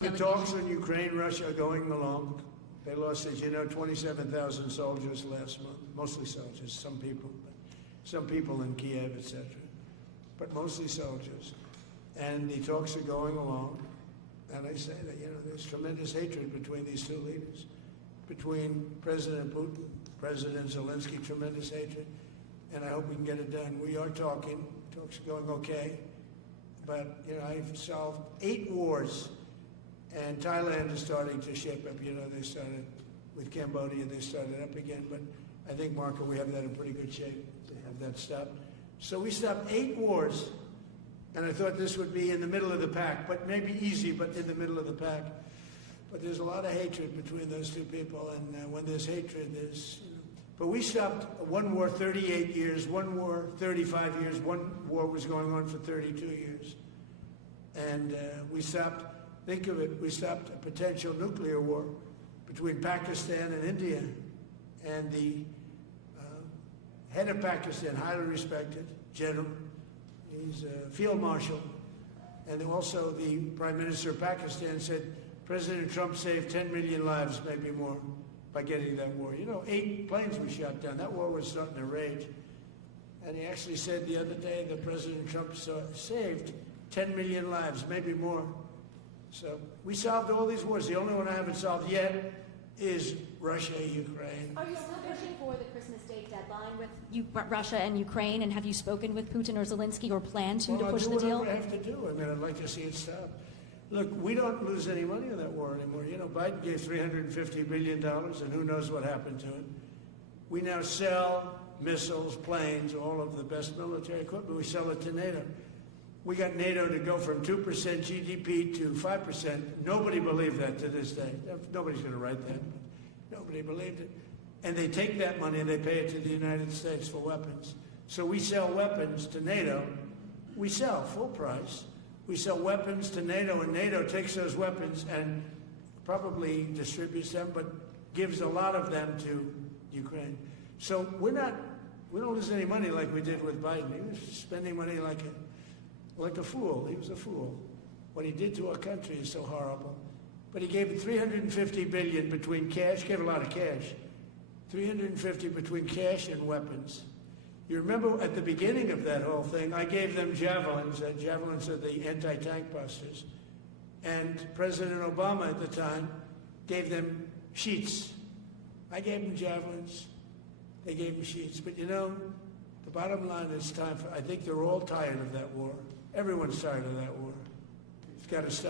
The talks in Ukraine, Russia are going along. They lost, as you know, 27,000 soldiers last month, mostly soldiers, some people in Kiev, etc., but mostly soldiers. And the talks are going along. And I say that, there's tremendous hatred between these two leaders, between President Putin, President Zelenskyy, tremendous hatred. And I hope we can get it done. We are talking. Talks are going okay. But, I've solved 8 wars. And Thailand is starting to shape up. They started with Cambodia, they started up again. But I think, Marco, we have that in pretty good shape to have that stopped. So we stopped 8 wars, and I thought this would be in the middle of the pack, but maybe easy, but in the middle of the pack. But there's a lot of hatred between those two people, and when there's hatred, there's... But we stopped one war 38 years, one war 35 years, one war was going on for 32 years. And we stopped... Think of it, we stopped a potential nuclear war between Pakistan and India. And the head of Pakistan, highly respected general, he's a field marshal. And also the Prime Minister of Pakistan said President Trump saved 10 million lives, maybe more, by getting that war. 8 planes we shot down. That war was starting to rage. And he actually said the other day that President Trump saved 10 million lives, maybe more. So we solved all these wars. The only one I haven't solved yet is Russia, Ukraine. Are you still pushing for the Christmas date deadline with Russia and Ukraine? And have you spoken with Putin or Zelenskyy or plan to push the deal? I'll do whatever I have to do. I'd like to see it stop. Look, we don't lose any money on that war anymore. Biden gave $350 billion, and who knows what happened to it. We now sell missiles, planes, all of the best military equipment. We sell it to NATO. We got NATO to go from 2% GDP to 5%. Nobody believed that to this day. Nobody's going to write that, but nobody believed it. And they take that money and they pay it to the United States for weapons. So we sell weapons to NATO. We sell full price. We sell weapons to NATO, and NATO takes those weapons and probably distributes them, but gives a lot of them to Ukraine. So we don't lose any money like we did with Biden. He was spending money like a fool. He was a fool. What he did to our country is so horrible. But he gave $350 billion between cash, gave a lot of cash, $350 between cash and weapons. You remember at the beginning of that whole thing, I gave them javelins. Javelins are the anti-tank busters. And President Obama at the time gave them sheets. I gave them javelins. They gave them sheets. But the bottom line is I think they're all tired of that war. Everyone's tired of that war. It's got to stop.